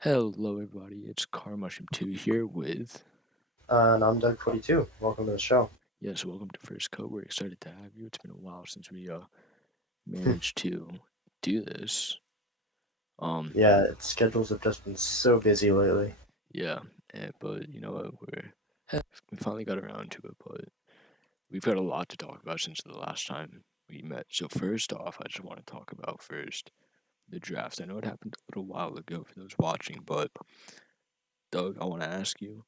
Hello, everybody. It's Carmushroom2 here with. And I'm Dug42. Welcome to the show. Yes, welcome to First Code. We're excited to have you. It's been a while since we managed to do this. Um, Yeah, schedules have just been so busy lately. yeah, but you know what? We finally got around to it, but we've got a lot to talk about since the last time we met. So first off, I just want to talk about first the draft. I know it happened a little while ago for those watching, but Doug, I want to ask you.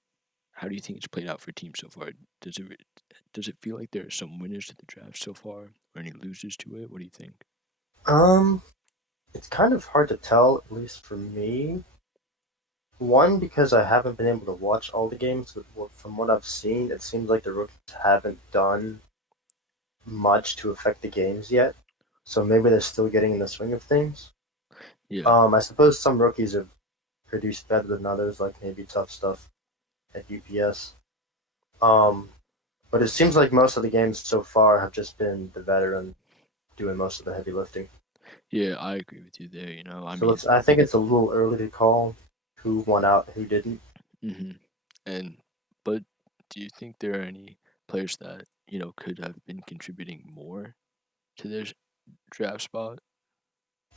How do you think it's played out for teams so far? Does it feel like there are some winners to the draft so far, or any losers to it? What do you think? Um, it's kind of hard to tell, at least for me. One, because I haven't been able to watch all the games, but from what I've seen, it seems like the rookies haven't done much to affect the games yet. So maybe they're still getting in the swing of things. Yeah, I suppose some rookies have produced better than others, like maybe tough stuff at UPS. Um, but it seems like most of the games so far have just been the veteran doing most of the heavy lifting. yeah, I agree with you there. I So mean, I think it's a little early to call who won out, who didn't. hmm and but do you think there are any players that could have been contributing more to their draft spot?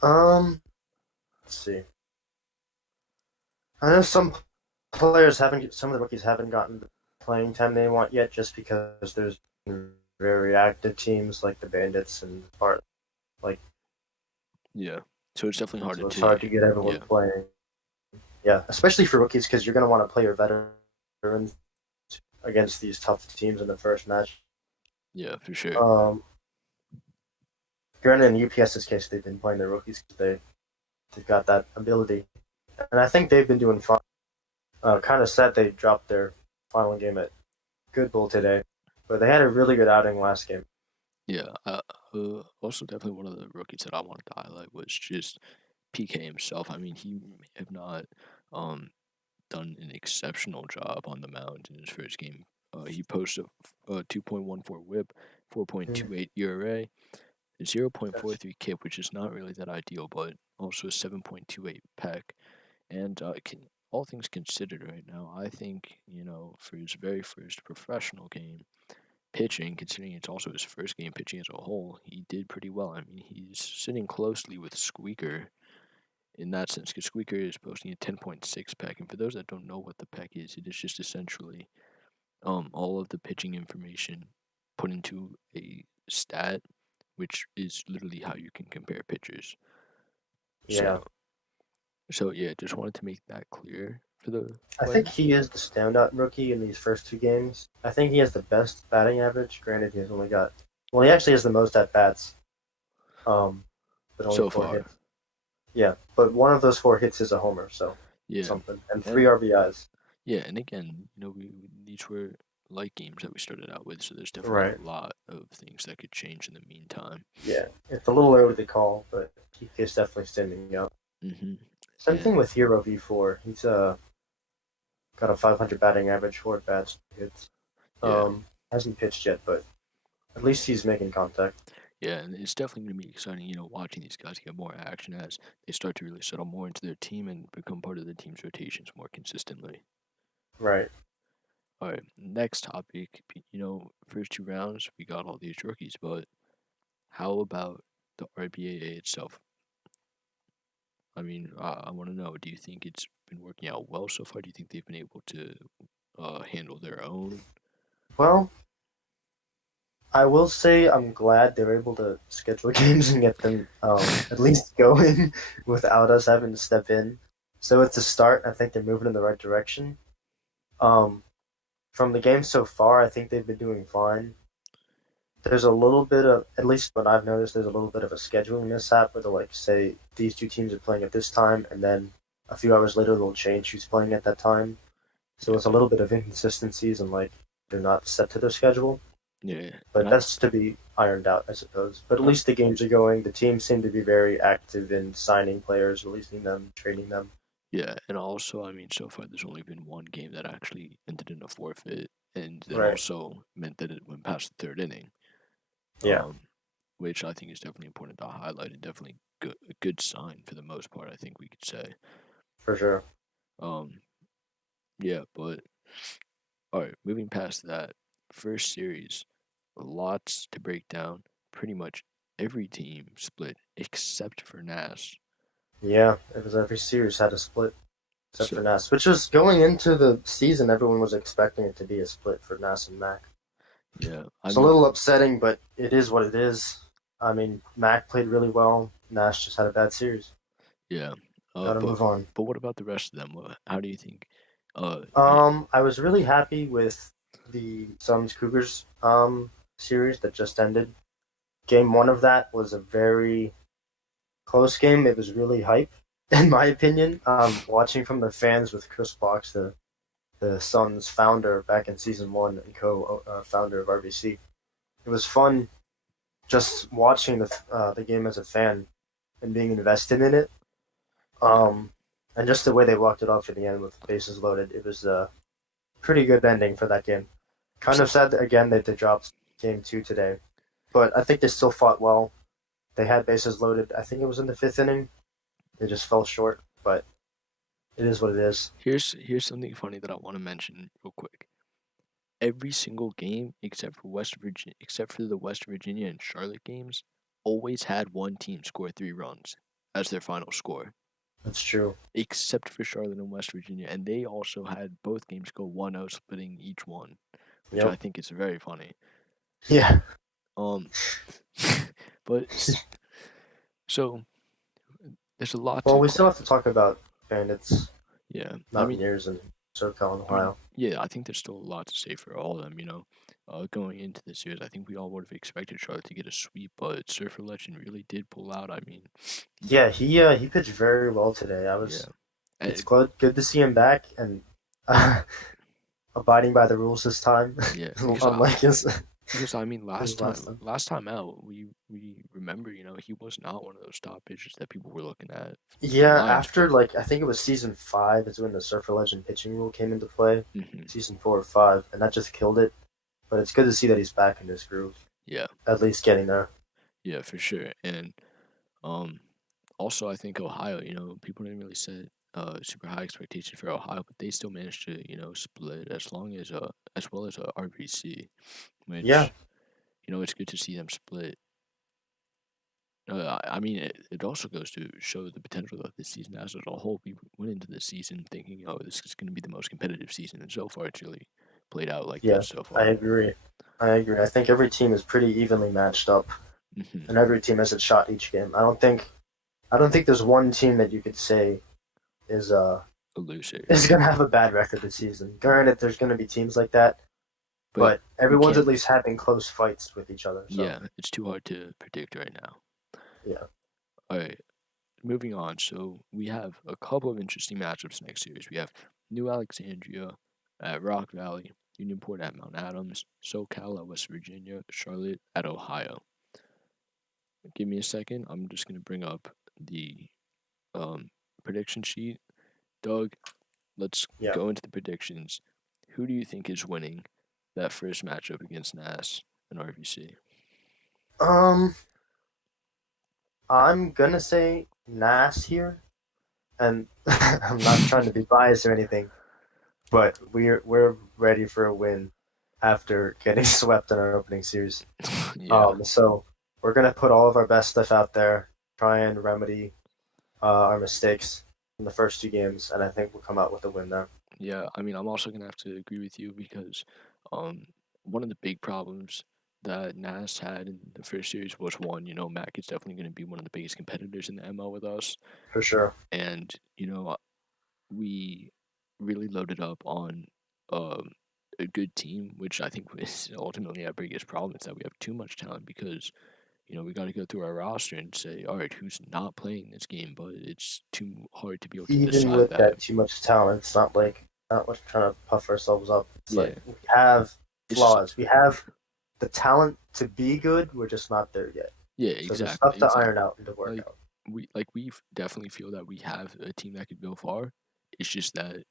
Um, let's see. I know some of the rookies haven't gotten the playing time they want yet, just because there's very active teams like the Bandits and part like, Yeah, so it's definitely and hard so it's to hard to get everyone yeah, playing. Yeah, especially for rookies because you're going to want to play your veterans against these tough teams in the first match. yeah, for sure. Um, Granted, in UPS's case, they've been playing their rookies because they've got that ability, and I think they've been doing fine. Kind of sad they dropped their final game at Good Bull today, but they had a really good outing last game. Yeah, also definitely one of the rookies that I wanted to highlight was just PK himself. I mean, he may have not um done an exceptional job on the mound in his first game. He posted a 2.14 WHIP, Mm, 4.28 ERA, a zero point four that's three KIP, which is not really that ideal, but also a 7.28 PEC. And all things considered, right now, I think for his very first professional game pitching, considering it's also his first game pitching as a whole, he did pretty well. I mean, he's sitting closely with Squeaker in that sense, because Squeaker is posting a 10.6 pack. And for those that don't know what the pack is, it is just essentially all of the pitching information put into a stat, which is literally how you can compare pitchers. yeah. So, so yeah, just wanted to make that clear for the I think players. he is the standout rookie in these first two games. I think he has the best batting average. Granted, he's only got he actually has the most at bats, but only So four far, hits. Yeah, but one of those four hits is a homer, so yeah, something, and three and RBIs. yeah, and again, these were light games that we started out with, so there's definitely Right. a lot of things that could change in the meantime. Yeah, it's a little early to call, but he is definitely standing out. hmm Same thing And with Hero V4. He's got a 500 batting average, four at bats, hits. yeah, Hasn't pitched yet, but at least he's making contact. yeah, and it's definitely going to be exciting, watching these guys get more action as they start to really settle more into their team and become part of the team's rotations more consistently. Right. All right, next topic. First two rounds, we got all these rookies, but how about the RBAA itself? I mean, I want to know, do you think it's been working out well so far? Do you think they've been able to handle their own? Well, I will say I'm glad they're able to schedule games and get them at least going without us having to step in. So it's a start. I think they're moving in the right direction. Um, from the game so far, I think they've been doing fine. There's a little bit of, at least what I've noticed, there's a little bit of a scheduling mishap where they'll like say these two teams are playing at this time, and then a few hours later they'll change who's playing at that time. So it's a Yeah, little bit of inconsistencies and like they're not set to their schedule. yeah, and But that's to be ironed out, I suppose. But at I, least the games are going. The teams seem to be very active in signing players, releasing them, trading them. yeah, and also, I mean, so far there's only been one game that actually ended in a forfeit, and that Right. also meant that it went past the third inning. Yeah, Um, which I think is definitely important to highlight and definitely a good sign for the most part. I think we could say. for sure. Um, yeah, but all right, moving past that, first series, lots to break down. Pretty much every team split except for Nas. Yeah, it was every series had a split except So for Nas, which was going into the season. Everyone was expecting it to be a split for Nas and Mac. yeah, I It's a mean, little upsetting, but it is what it is. I mean, Mac played really well. Nash just had a bad series. yeah. Got to But move on. what about the rest of them? How do you think? I was really happy with the Suns Cougars series that just ended. Game one of that was a very close game. It was really hype, in my opinion. Watching from the fans with Chris Box, the Suns founder back in season one and co-founder of RBC. It was fun just watching the game as a fan and being invested in it. Yeah, Um, and just the way they walked it off in the end with bases loaded, it was a pretty good ending for that game. Kind so of sad that, again that they dropped game two today, but I think they still fought well. They had bases loaded. I think it was in the fifth inning. They just fell short, but it is what it is. here's something funny that I want to mention real quick. Every single game except for the West Virginia and Charlotte games, always had one team score 3 runs as their final score, That's true. except for Charlotte and West Virginia, and they also had both games go 1-0, splitting each one, which I Yep. think is very funny. Yeah. Um, but so there's a lot Well, to we still talk. have to talk about Bandits, Yeah, Mountaineers, and SoCal and Ohio. yeah, I think there's still a lot to say for all of them. Going into this series, I think we all would have expected Charlotte to get a sweep, but Surfer Legend really did pull out. I mean, Yeah, he pitched very well today. I yeah, was. It's and, good to see him back and abiding by the rules this time, yeah, unlike his because I mean, his last time. last time out, we remember, he was not one of those top pitchers that people were looking at for the Yeah, Lions. after But like I think it was season five is when the Surfer Legend pitching rule came into play. mhm, Season 4 or 5, and that just killed it. But it's good to see that he's back in his groove, yeah, at least getting there. yeah, for sure, and um, also I think Ohio, people didn't really set super high expectations for Ohio, but they still managed to split as well as RBC, Yeah, which it's good to see them split. I mean, it also goes to show the potential of this season as a whole. We went into the season thinking, oh, this is going to be the most competitive season, and so far it's really played out like yeah, that so I far. agree. I agree. I think every team is pretty evenly matched up, Hmm. and every team has a shot each game. I don't think there's one team that you could say is A loser, is gonna have a bad record this season. yeah, Granted, there's gonna be teams like that, but but we everyone's at can't. least having close fights with each other. So Yeah, it's too hard to predict right now. yeah, All right, moving on. So we have a couple of interesting matchups next series. We have New Alexandria at Rock Valley, Unionport at Mount Adams, SoCal at West Virginia, Charlotte at Ohio. Give me a second. I'm just gonna bring up the um, prediction sheet. Doug, let's yeah. go into the predictions. Who do you think is winning that first matchup against NAS and RVC? Um, I'm gonna say Nas here, and I'm not trying to be biased or anything, but we're ready for a win after getting swept in our opening series. Yeah, So we're gonna put all of our best stuff out there, try and remedy our mistakes in the first two games, and I think we'll come out with a win there. yeah. I mean, I'm also gonna have to agree with you because um, one of the big problems that NAS had in the first series was one. Mac is definitely going to be one of the biggest competitors in the ML with us, For sure. and we really loaded up on um, a good team, which I think is ultimately our biggest problem is that we have too much talent because we got to go through our roster and say, all right, who's not playing this game, but it's too hard to be able to Even decide with that. that too much talent, it's not like not like trying to puff ourselves up. It's Yeah, like we have it's just flaws. We have the talent to be good. We're just not there yet. yeah, So there's exactly, stuff to iron exactly. out and to work Like out. we definitely feel that we have a team that could go far. It's just that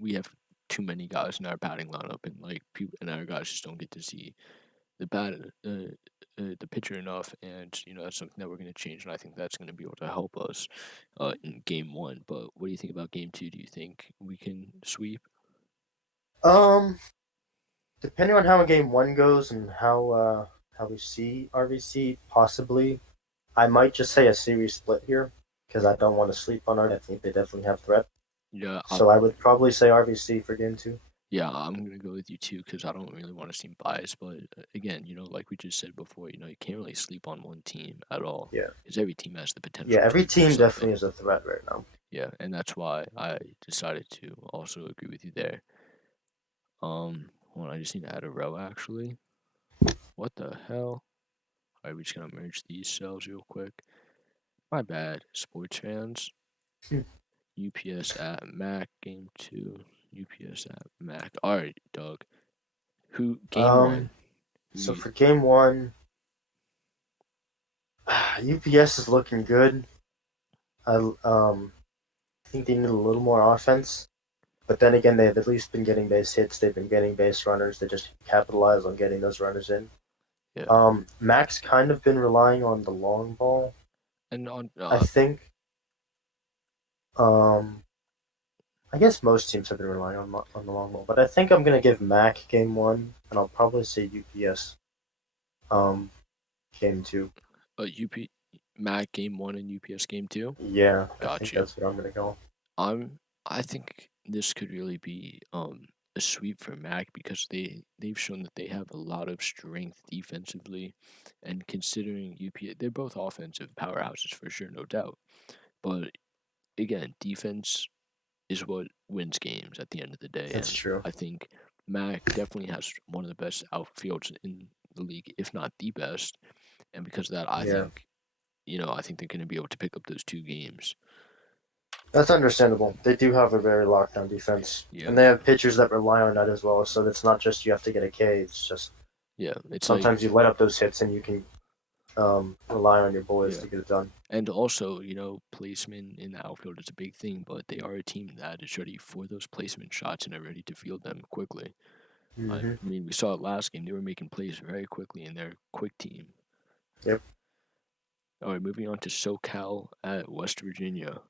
we have too many guys in our batting lineup, and like people and our guys just don't get to see the pitcher enough, and that's something that we're going to change, and I think that's going to be able to help us in game one. But what do you think about game two? Do you think we can sweep? Um, Depending on how game one goes and how we see RVC, possibly I might just say a series split here because I don't want to sleep on RVC. I think they definitely have threat. Yeah, So I would probably say RVC for game two. yeah, I'm gonna go with you too because I don't really want to seem biased, but again, like we just said before, you can't really sleep on one team at all Yeah, because every team has the yeah. potential Every to do team definitely something. is a threat right now. Yeah, and that's why I decided to also agree with you there. Hold on, I just need to add a row actually. What the hell? Alright, we're just gonna merge these cells real quick. My bad, sports fans. UPS at Mac game two. UPS at Mac. Alright, Doug. Who game Um, one? Who do so you for game one, UPS is looking good. I think they need a little more offense. But then again, they've at least been getting base hits. They've been getting base runners. They just capitalize on getting those runners in. yeah. Mac's kind of been relying on the long ball. And on I think. Um, I guess most teams have been relying on the long ball, but I think I'm gonna give Mac game one, and I'll probably say UPS um, game two. UP Mac game one and UPS game two. Yeah, I Got think you. that's what I'm gonna go. I think this could really be a sweep for Mac because they've shown that they have a lot of strength defensively, and considering UP, they're both offensive powerhouses for sure, no doubt. But again, defense is what wins games at the end of the day, That's and true. I think Mac definitely has one of the best outfields in the league, if not the best. And because of that, Yeah, I think they're going to be able to pick up those two games. that's understandable. They do have a very lockdown defense, Yeah, and they have pitchers that rely on that as well. So it's not just you have to get a K. It's just yeah, it's like sometimes you let up those hits, and you can rely on your boys yeah. to get it done. And also, placement in the outfield is a big thing, but they are a team that is ready for those placement shots and are ready to field them quickly. I Hmm. mean, we saw it last game; they were making plays very quickly, and they're a quick team. Yep. All right, moving on to SoCal at West Virginia.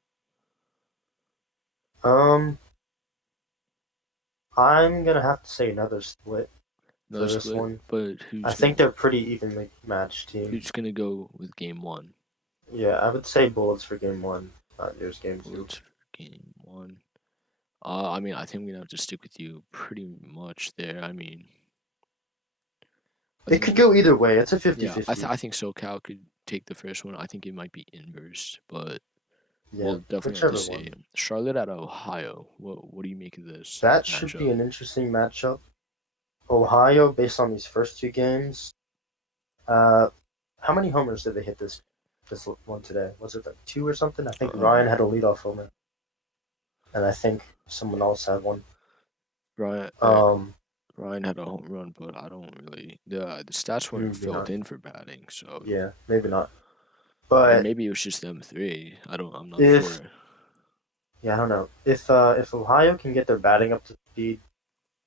Um, I'm gonna have to say another split Another for this split, one. but I think they're pretty evenly matched team. who's gonna go with game one? Yeah, I would say Bullets for game one, not yours game two. Bullets for game one. I mean, I think we're gonna have to stick with you pretty much there. I mean, I It think could we, go either way. It's a yeah, 50-50. I think SoCal could take the first one. I think it might be inverse, but Yeah, we'll definitely have to whichever see. one. Charlotte at Ohio. What do you make of this That should matchup? be an interesting matchup. Ohio, based on these first two games, uh, how many homers did they hit this one today? Was it like two or something? I think Ryan Um, had a leadoff homer, and I think someone else had one. Ryan, Um, Ryan had a home run, but I don't really the stats weren't maybe filled not. in for batting, so Yeah, maybe not. or But maybe it was just them three. I'm not if sure. yeah, I don't know. If Ohio can get their batting up to speed,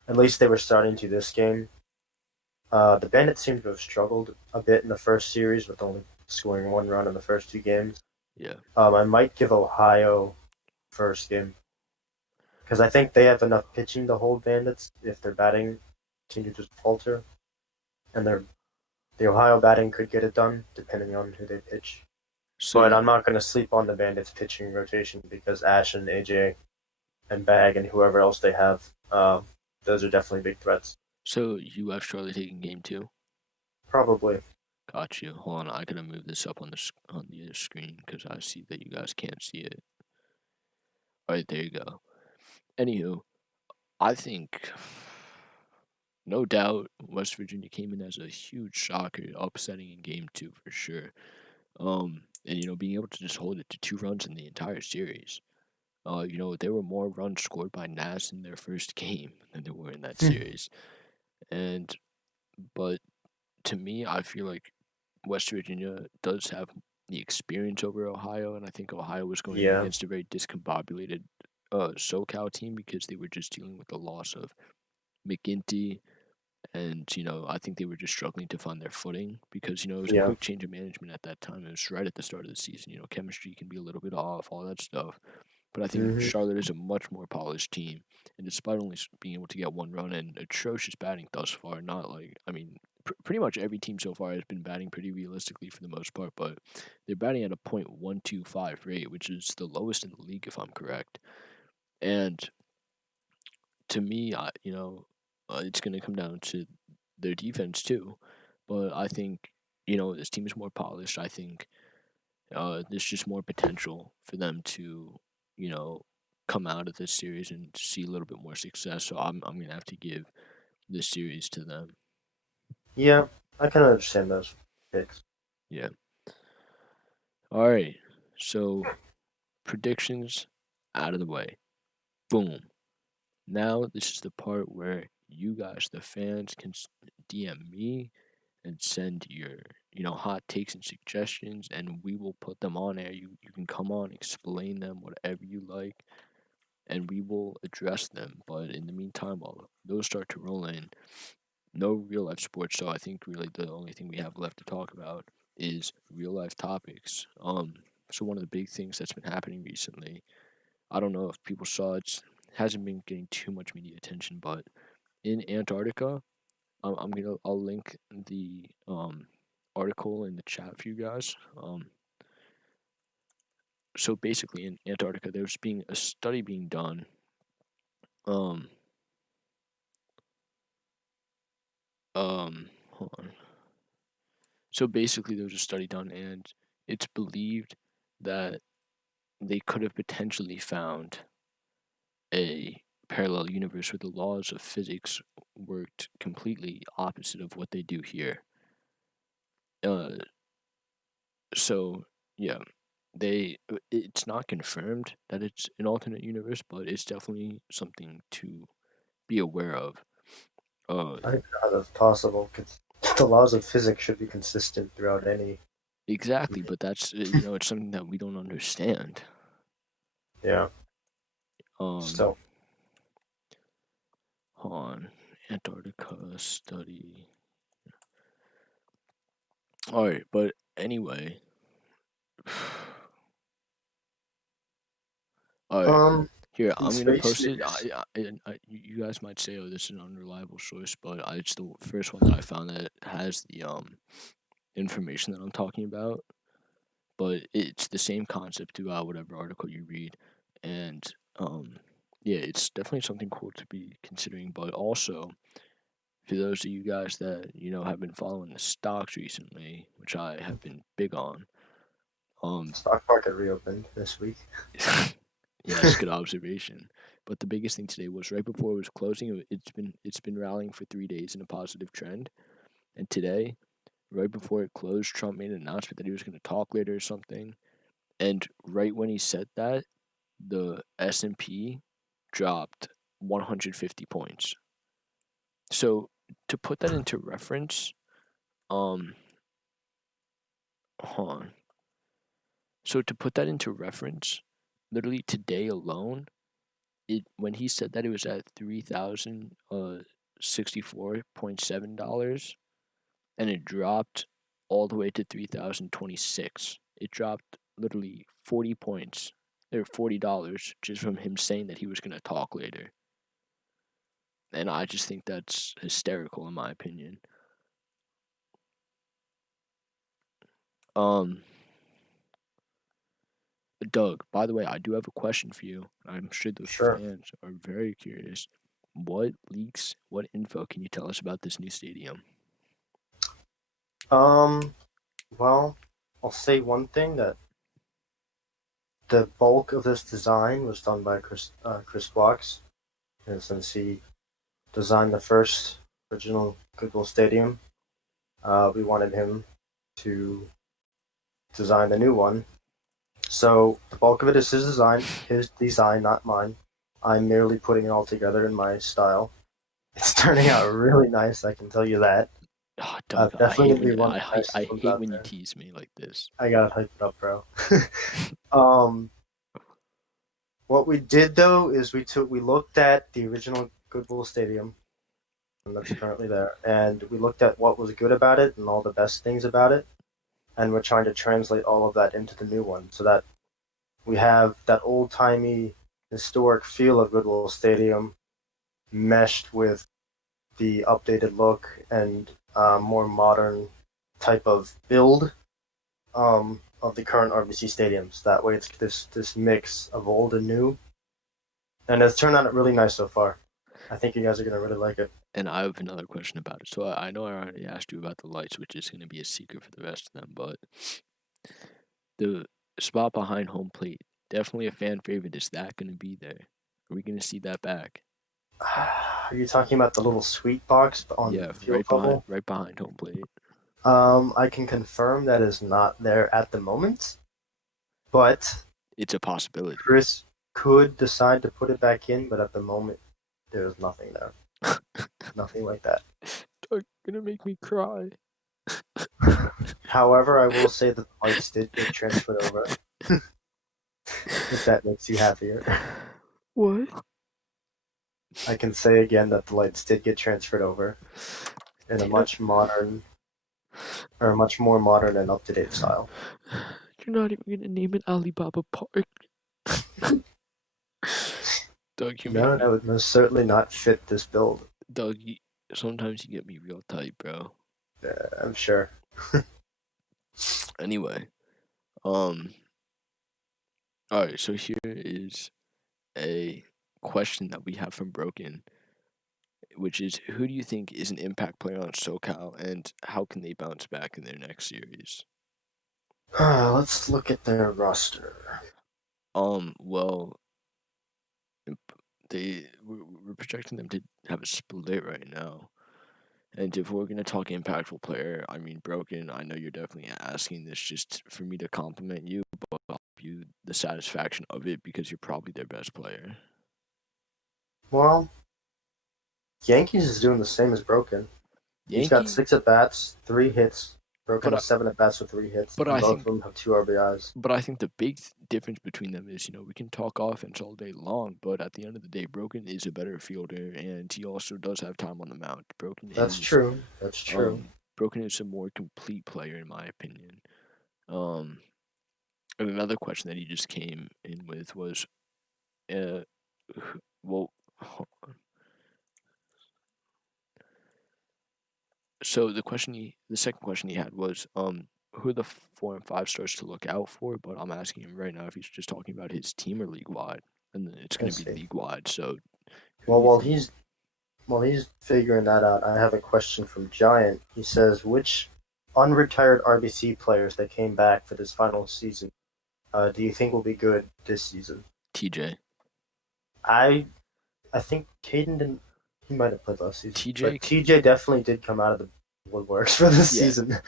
at least they were starting to this game. The Bandits seem to have struggled a bit in the first series with only scoring one run in the first two games. Yeah. I might give Ohio first game because I think they have enough pitching to hold Bandits if their batting continues to falter, and the Ohio batting could get it done depending on who they pitch. So But you I'm not going to sleep on the Bandits pitching rotation because Ash and AJ and Bag and whoever else they have, those are definitely big threats. so you have Charlotte taking game two. Probably. Got you. Hold on, I gotta move this up on the other screen because I see that you guys can't see it. All right, there you go. Anywho, I think no doubt West Virginia came in as a huge shocker, upsetting in game two for sure. And being able to just hold it to 2 runs in the entire series. There were more runs scored by Nass in their first game than there were in that series. And but to me, I feel like West Virginia does have the experience over Ohio, and I think Ohio was going Yeah. against a very discombobulated SoCal team because they were just dealing with the loss of McGinty, And, I think they were just struggling to find their footing because, it was a Yeah. quick change of management at that time. It was right at the start of the season. Chemistry can be a little bit off, all that stuff. But I think Hmm. Charlotte is a much more polished team. And despite only being able to get one run and atrocious batting thus far, not like, I mean, pretty much every team so far has been batting pretty realistically for the most part, but they're batting at a .125 rate, which is the lowest in the league, if I'm correct. And to me, it's going to come down to their defense too. But I think, this team is more polished. I think there's just more potential for them to, you know, come out of this series and see a little bit more success. So I'm gonna have to give this series to them. Yeah, I can understand those picks. Yeah. All right. So predictions out of the way. Boom. Now this is the part where you guys, the fans, can DM me and send your hot takes and suggestions, and we will put them on air. You can come on, explain them, whatever you like, and we will address them. But in the meantime, while those start to roll in, no real life sports. So I think really the only thing we have left to talk about is real life topics. So one of the big things that's been happening recently, I don't know if people saw it, hasn't been getting too much media attention, but in Antarctica, I'll link the article in the chat for you guys. So basically in Antarctica, there's being a study being done. Um, Hold on. So basically, there was a study done, and it's believed that they could have potentially found a parallel universe where the laws of physics worked completely opposite of what they do here. Uh, so yeah, it's not confirmed that it's an alternate universe, but it's definitely something to be aware of. Uh, I think that's possible because the laws of physics should be consistent throughout any. exactly, but that's it's something that we don't understand. Yeah. Um, So, Hold on, Antarctica study. All right, but anyway, all right. Here, in I'm gonna space post it. news. You guys might say, "Oh, this is an unreliable source," but it's the first one that I found that has the information that I'm talking about. But it's the same concept throughout whatever article you read, and yeah, it's definitely something cool to be considering. But also, for those of you guys that have been following the stocks recently, which I have been big on, um, Stock market reopened this week. yes, good observation. But the biggest thing today was right before it was closing. It's been rallying for 3 days in a positive trend, and today, right before it closed, Trump made an announcement that he was going to talk later or something. And right when he said that, the S&P dropped 150 points. So to put that into reference, um, hold on. So to put that into reference, literally today alone, it when he said that it was at 3,064.7 dollars, and it dropped all the way to 3,026. It dropped literally 40 points or $40 just from him saying that he was going to talk later. And I just think that's hysterical in my opinion. Um Doug, by the way, I do have a question for you. I'm sure the Sure. fans are very curious. What leaks, what info can you tell us about this new stadium? Um. Well, I'll say one thing that the bulk of this design was done by Chris Blocks, and since he designed the first original Goodwill Stadium, we wanted him to design the new one. So the bulk of it is his design, not mine. I'm merely putting it all together in my style. It's turning out really nice, I can tell you that. Oh, Doug, I Definitely hate gonna when be you, one of the I nicest ones hate out when you there. tease me like this. I gotta hype it up, bro. um, what we did though is we looked at the original Goodwill Stadium that's currently there, and we looked at what was good about it and all the best things about it, and we're trying to translate all of that into the new one so that we have that old timey historic feel of Goodwill Stadium meshed with the updated look and more modern type of build of the current RBC stadiums. That way, it's this mix of old and new, and it's turned out really nice so far. I think you guys are gonna really like it. And I have another question about it. So I know I already asked you about the lights, which is going to be a secret for the rest of them, but the spot behind home plate, definitely a fan favorite. Is that going to be there? Are we going to see that back? Are you talking about the little sweet box on Yeah, field level? right behind home plate. I can confirm that is not there at the moment, but It's a possibility. Chris could decide to put it back in. But at the moment, there's nothing there. Nothing like that. You're gonna make me cry. However, I will say that the lights did get transferred over. If that makes you happier, What? I can say again that the lights did get transferred over in a Damn. much modern, or a much more modern and up to date style. You're not even gonna name it Alibaba Park. Doug, you make No, me. that would most certainly not fit this build. Doug, sometimes you get me real tight, bro. I'm sure. Anyway, um, alright, so here is a question that we have from Broken, which is who do you think is an impact player on SoCal and how can they bounce back in their next series? Let's look at their roster. Well, we're projecting them to have a split right now. And if we're gonna talk impactful player, I mean Broken, I know you're definitely asking this just for me to compliment you, but I'll give you the satisfaction of it because you're probably their best player. Well, Yankees is doing the same as Broken. He's got Yankee, 6 at bats, 3 hits. Broken but I, has 7 at bats with 3 hits, but and I both of think them have 2 RBIs. But I think the big difference between them is, we can talk offense all day long, but at the end of the day, Broken is a better fielder, and he also does have time on the mound. That's true. That's true. Broken is a more complete player in my opinion. Um, and another question that he just came in with was, uh, well, so the second question he had was, who are the 4 and 5 stars to look out for? But I'm asking him right now if he's just talking about his team or league wide, and it's I going to be see. league wide. So, who do Well, you think? while he's figuring that out, I have a question from Giant. He says, which unretired RBC players that came back for this final season do you think will be good this season? TJ. I I think Caden didn't. He might have played last season, TJ. but TJ definitely did come out of the woodworks for this Yeah. season. Um,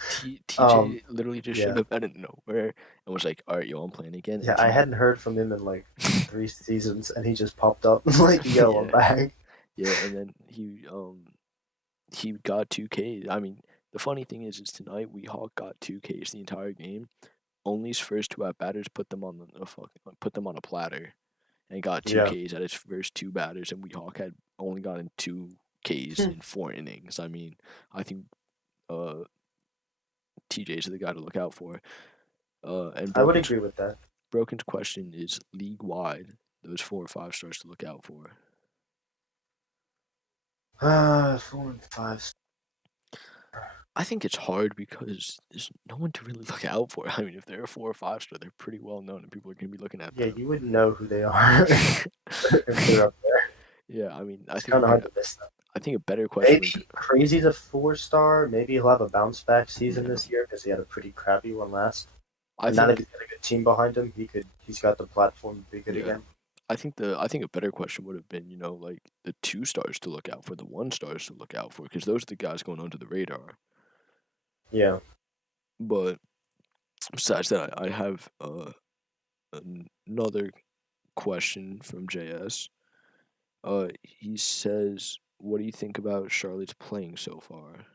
TJ literally just showed yeah, up out of nowhere and was like, "All right, yo, I'm playing again." yeah. And I he, hadn't heard from him in like 3 seasons, and he just popped up like, "Yo, I'm yeah, back." yeah, and then he got 2 Ks. I mean, the funny thing is tonight we Hawk got 2 Ks the entire game. Only his first 2 at batters put them on a platter and got two Yeah, Ks at his first 2 batters, and Weehawk had only gotten 2 Ks in 4 innings. I mean, I think uh TJ's the guy to look out for. And I would agree with that. Broken's question is league wide. Those 4 or 5 stars to look out for. 4 and 5. I think it's hard because there's no one to really look out for. I mean, if they're a 4 or 5 star, they're pretty well known, and people are gonna be looking at Yeah, them. you would know who they are if they're up there. Yeah, I mean, It's kind of hard to miss them. I think a better question would be. Maybe Crazy's a 4 star. Maybe he'll have a bounce back season this year because he had a pretty crappy one last. I And now that think he's got a good team behind him, he's got the platform to be good yeah. again. I think a better question would have been, like the 2 stars to look out for, the 1 stars to look out for, because those are the guys going under the radar. Yeah. But besides that, I have another question from JS. He says, "What do you think about Charlotte's playing so far?"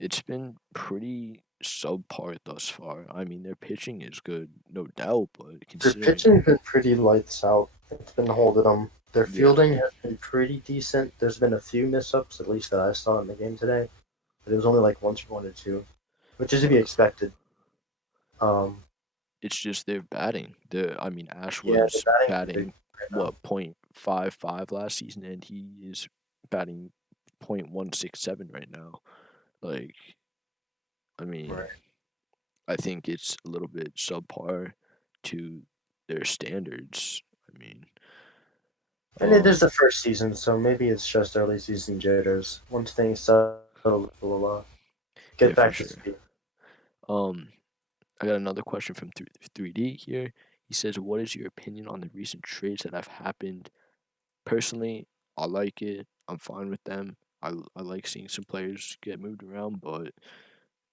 It's been pretty subpar thus far. I mean, their pitching is good, no doubt, but Their considering pitching's been pretty lights out. It's been holding them. Their Yeah, fielding has been pretty decent. There's been a few miss-ups, at least that I saw in the game today, but it was only like once or one or two, which is to be uh, expected. Um, it's just their batting. I mean, Ash yeah, the was batting is big batting right now. what .55 last season, and he is batting .167 right now. Like, I mean, Right. I think it's a little bit subpar to their standards. I mean, And it is um, the first season, so maybe it's just early season jitters. Once things settle, we'll yeah, get for back to sure. speed. Um, I got another question from 3D here. He says, "What is your opinion on the recent trades that have happened? Personally, I like it. I'm fine with them. I like seeing some players get moved around, but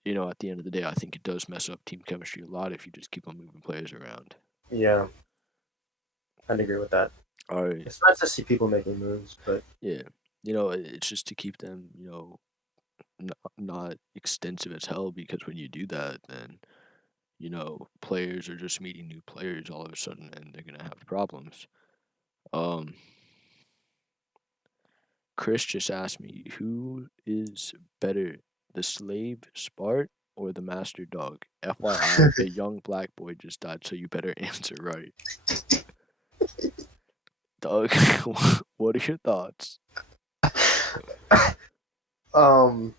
at the end of the day, I think it does mess up team chemistry a lot if you just keep on moving players around." Yeah, I'd agree with that. All right, It's nice to see people making moves, but yeah, it's just to keep them, not extensive as hell because when you do that, then players are just meeting new players all of a sudden, and they're gonna have problems. Um, Chris just asked me, who is better, the slave Spart or the master dog? FYI, a young black boy just died, so you better answer right. Doug, what are your thoughts? um,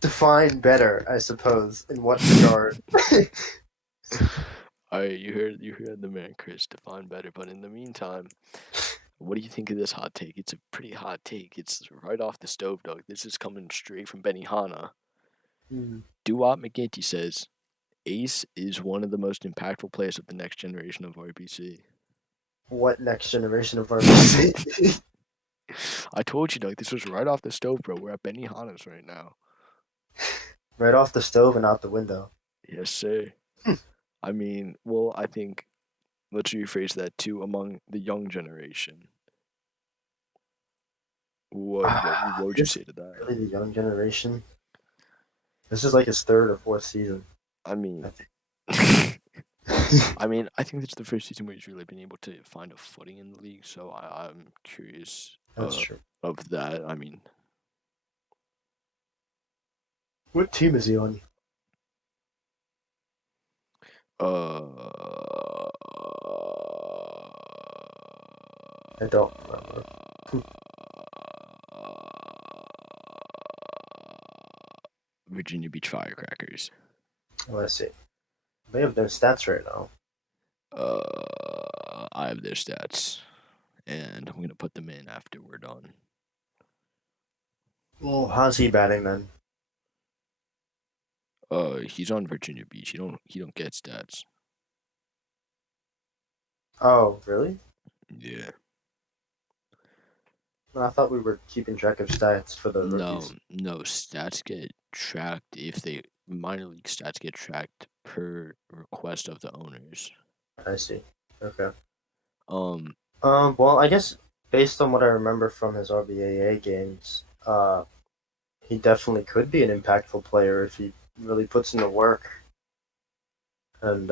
define better, I suppose. In what regard? All right, you heard the man, Chris. Define better. But in the meantime, what do you think of this hot take? It's a pretty hot take. It's right off the stove, Doug. This is coming straight from Benihana. Hmm. Duwop McGinty says Ace is one of the most impactful players of the next generation of RBC. What next generation of RBC? I told you, Doug, this was right off the stove, bro. We're at Benihana's right now. Right off the stove and out the window. Yes, sir. I mean, well, I think let's rephrase that too. Among the young generation, what would you This is say to that? really the young generation. This is like his third or fourth season, I I mean, think. I think it's the first season where he's really been able to find a footing in the league. So I'm curious That's true. of that. I mean, What team is he on? uh, I don't remember. Virginia Beach Firecrackers. Let's see. They have their stats right now. I have their stats, and I'm gonna put them in after we're done. Well, how's he batting then? He's on Virginia Beach. He don't get stats. Oh, really? Yeah. No, I thought we were keeping track of stats for the No, rookies. no. Stats get tracked if they minor league stats get tracked per request of the owners. I see. Okay. Um, Well, I guess based on what I remember from his RBAA games, he definitely could be an impactful player if he really puts in the work and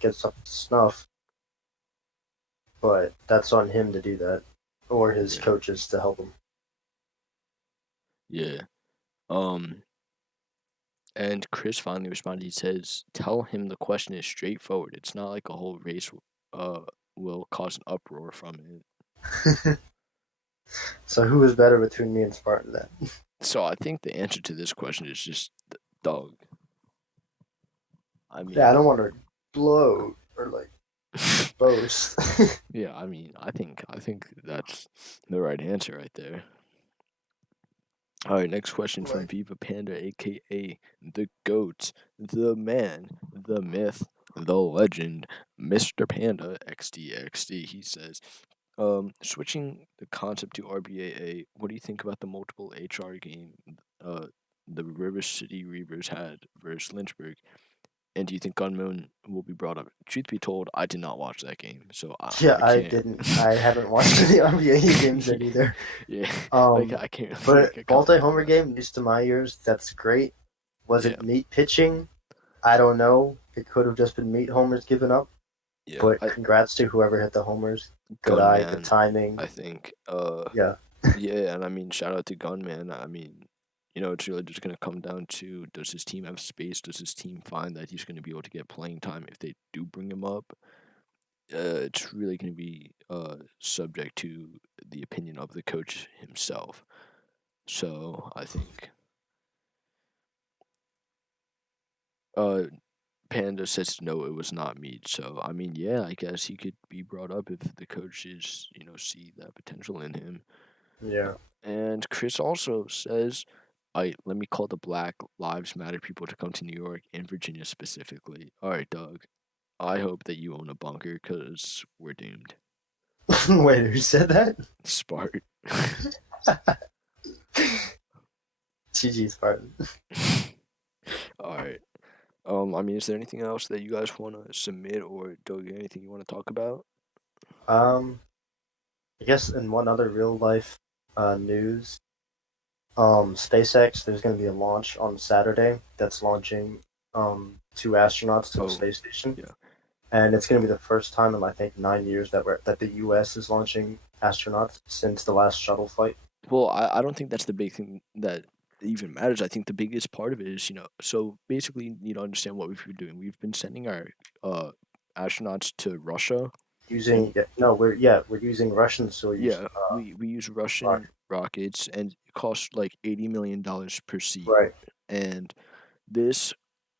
gets up to snuff. But that's on him to do that, or his yeah, coaches to help him. yeah. Um, and Chris finally responded. He says, "Tell him the question is straightforward. It's not like a whole race uh will cause an uproar from it." So who is better between me and Spartan then? So I think the answer to this question is just dog. I Yeah, I mean, don't want to blow or like boast. yeah, I think that's the right answer right there. All right, next question from Like, Viva Panda, aka the GOAT, the man, the myth, the legend, Mr. Panda XDXD. He says, switching the concept to RBAA, what do you think about the multiple HR game uh the River City Reavers had versus Lynchburg? And do you think Gunmoon will be brought up? Truth be told, I did not watch that game, so yeah, I I can't. didn't. I haven't watched any RBA games yet either. Yeah, like Um, I can't really make but a comment on multi-homer that. game, used to my ears, that's great. Was Yeah, it meat pitching? I don't know. It could have just been meat homers given up. Yeah, But I congrats to whoever hit the homers. Good eye, good Gunman, timing. I think. Yeah. Yeah, and I mean, shout out to Gunman. I mean, it's really just gonna come down to, does his team have space? Does his team find that he's gonna be able to get playing time if they do bring him up? It's really gonna be subject to the opinion of the coach himself. So I think uh Panda says no, it was not me. So I mean, yeah, I guess he could be brought up if the coaches, see that potential in him. Yeah. And Chris also says, "I let me call the Black Lives Matter people to come to New York and Virginia specifically." All right, Doug. I hope that you own a bunker because we're doomed. Wait, who said that? Smart. GG's Spartan. All right. I mean, is there anything else that you guys want to submit, or Doug, anything you want to talk about? Um, I guess in one other real life news, SpaceX, there's going to be a launch on Saturday that's launching two astronauts to the Oh, space station, yeah. and it's going to be the first time in I think 9 years that the U.S. is launching astronauts since the last shuttle flight. Well, I don't think that's the big thing that even matters. I think the biggest part of it is, so basically, understand what we've been doing. We've been sending our uh, astronauts to Russia, and Using no, we're using Russian Soyuz yeah, we use Russian rocket. rockets, and it costs like $80 million per seat. Right, And this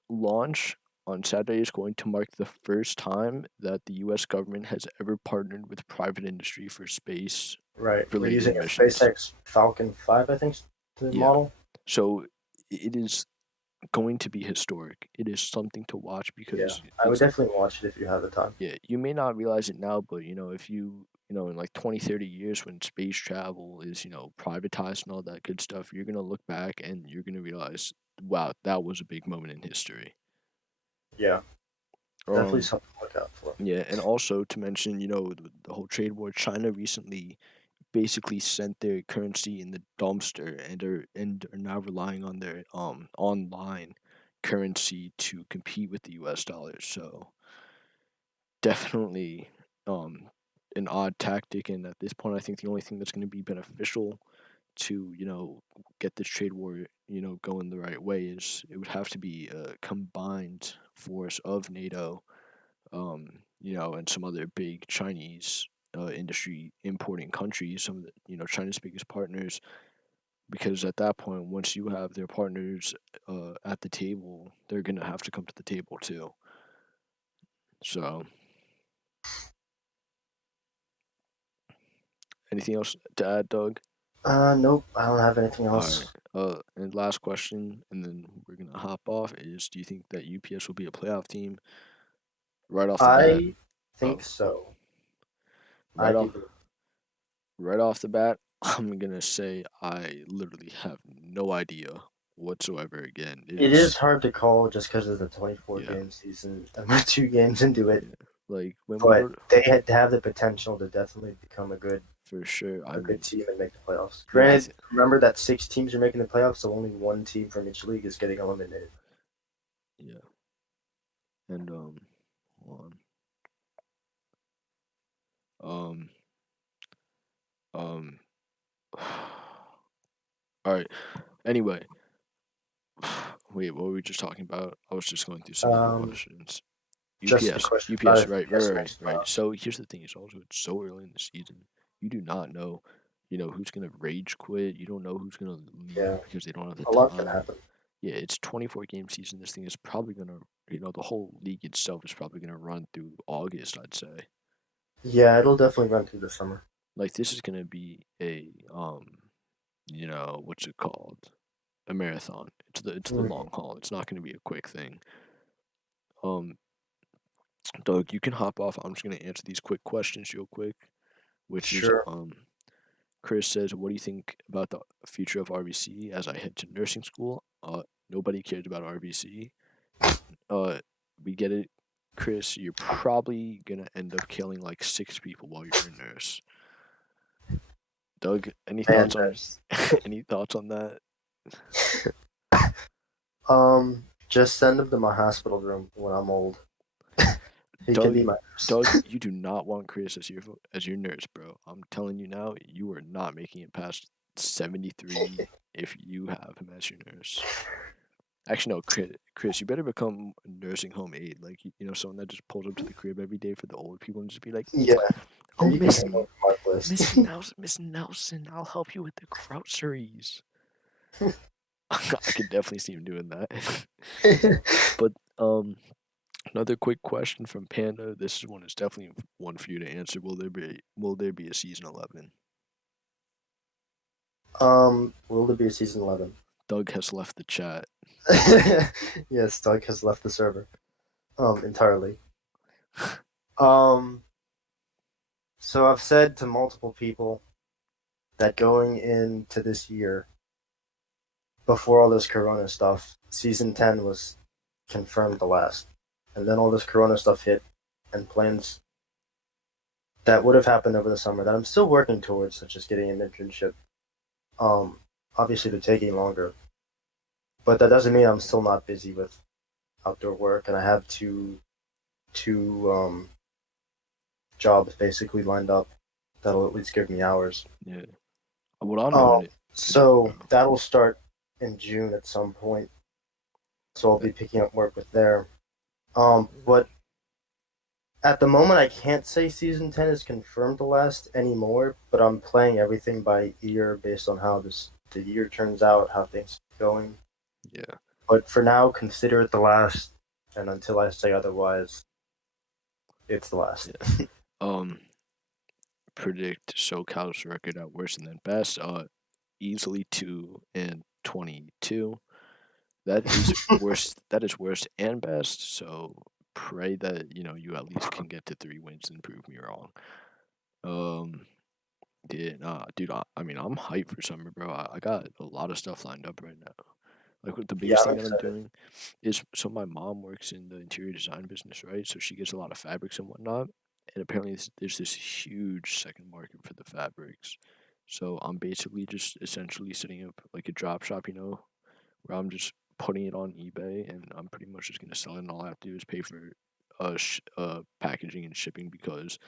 launch on Saturday is going to mark the first time that the U.S. government has ever partnered with private industry for space right. We're related using a missions. SpaceX Falcon 5, I think, the Yeah. model. So it is going to be historic. It is something to watch Yeah, because I would it's, definitely watch it if you have the time. yeah, you may not realize it now, but if in like 20, 30 years when space travel is, privatized and all that good stuff, you're going to look back and you're going to realize, wow, that was a big moment in history. Yeah, definitely Um, something to look out for. yeah, and also to mention, the whole trade war, China recently basically sent their currency in the dumpster and are now relying on their online currency to compete with the US dollar. So definitely um an odd tactic, and at this point I think the only thing that's going to be beneficial to get this trade war going the right way is it would have to be a combined force of NATO, and some other big Chinese industry importing countries, some of the China's biggest partners, because at that point, once you have their partners at the table, they're gonna have to come to the table too. So, anything else to add, Doug? Nope, I don't have anything All right. else. And last question, and then we're gonna hop off. Is, do you think that UPS will be a playoff team right off the bat? I think Oh, so. I right do off, believe. right off the bat, I'm gonna say I literally have no idea whatsoever. Again, it It is is, hard to call just because of the 24 yeah, game season, and we're 2 games into it. yeah. Like when we But go to, they had to have the potential to definitely become for sure. I a good mean, team and make the playoffs. yeah, Granted, remember that 6 teams are making the playoffs, so only one team from each league is getting eliminated. yeah, and hold on. Um, all right. Anyway, wait, what were we just talking about? I was just going through some of the Um, questions. just the UPS, question about UPS, if right, right, PS right, right, makes right. playoffs. So here's the thing: is also it's so early in the season, you do not know, who's gonna rage quit. You don't know who's gonna Yeah, leave because they don't have the a lot can time. happen. Yeah, it's 24 game season. This thing is probably gonna, the whole league itself is probably gonna run through August, I'd say. Yeah, it'll definitely run through the summer. Like this is gonna be a what's it called? A marathon. It's the Mm, long haul. It's not gonna be a quick thing. Um, Doug, you can hop off. I'm just gonna answer these quick questions real quick, which is sure. Chris says, "What do you think about the future of RBC as I head to nursing school?" Nobody cares about RBC. Uh, we get it, Chris. You're probably gonna end up killing like 6 people while you're a nurse. Doug, any Man, thoughts on there's any thoughts on that? just send them to my hospital room when I'm old. He can Doug, be my nurse. Doug, you do not want Chris as your nurse, bro. I'm telling you now, you are not making it past 73 if you have him as your nurse. Actually, no, Chris, you better become a nursing home aide, like someone that just pulls up to the crib every day for the old people and just be like, Yeah, "Oh, you can hang on my Miss list. Nelson, Miss Nelson, I'll help you with the groceries." I could definitely see him doing that. But another quick question from Panda. This one is definitely one for you to answer. Will there be a season 11? Will there be a season 11? Doug has left the chat. Yes, Doug has left the server. Entirely. Um, so I've said to multiple people that going into this year, before all this Corona stuff, season 10 was confirmed the last. And then all this Corona stuff hit, and plans that would have happened over the summer that I'm still working towards, such as getting an internship. Um, Obviously, they're taking longer, but that doesn't mean I'm still not busy with outdoor work, and I have two jobs basically lined up that'll at least give me hours. Yeah. What I'm Um, doing is so that'll start in June at some point. So I'll be picking up work with there. But at the moment, I can't say season 10 is confirmed to last anymore. But I'm playing everything by ear based on how the year turns out, how things are going. yeah. But for now, consider it the last, and until I say otherwise, it's the last. Yeah. Predict SoCal's record at worst and then best. Easily 2-22. That is worse. That is worst and best. So pray that you at least can get to 3 wins and prove me wrong. Um, yeah, nah, dude. I mean, I'm hyped for summer, bro. I got a lot of stuff lined up right now. Like, the Yeah, biggest I'm thing that I'm excited. doing is, so my mom works in the interior design business, right? So she gets a lot of fabrics and whatnot. And apparently, there's this huge second market for the fabrics. So I'm basically just essentially setting up like a drop shop, where I'm just putting it on eBay, and I'm pretty much just gonna sell it. And all I have to do is pay for packaging and shipping, because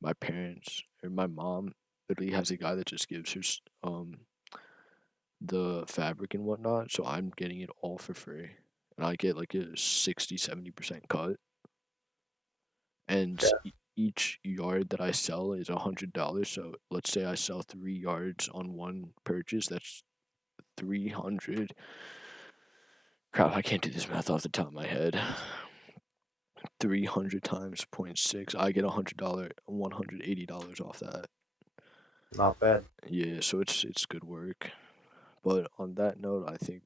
my parents or my mom literally has a guy that just gives her the fabric and whatnot. So I'm getting it all for free, and I get like a 60-70% cut. And Yeah, each yard that I sell is $100. So let's say I sell 3 yards on one purchase. That's 300. Crap, I can't do this math off the top of my head. 300 times 0.6, I get $180 off that. not bad. Yeah, so it's good work. But on that note, I think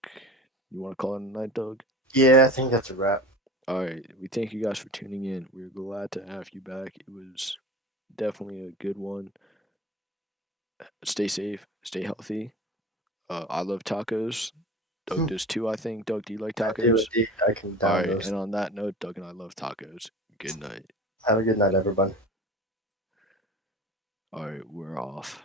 you want to call it a night, Doug. Yeah, I think that's a wrap. All right, we thank you guys for tuning in. We're glad to have you back. It was definitely a good one. Stay safe, stay healthy. I love tacos. Doug does too, I think. Doug, do you like I do tacos? indeed. I can All down right, those. and on that note, Doug and I love tacos. Good night. Have a good night, everybody. All right, we're off.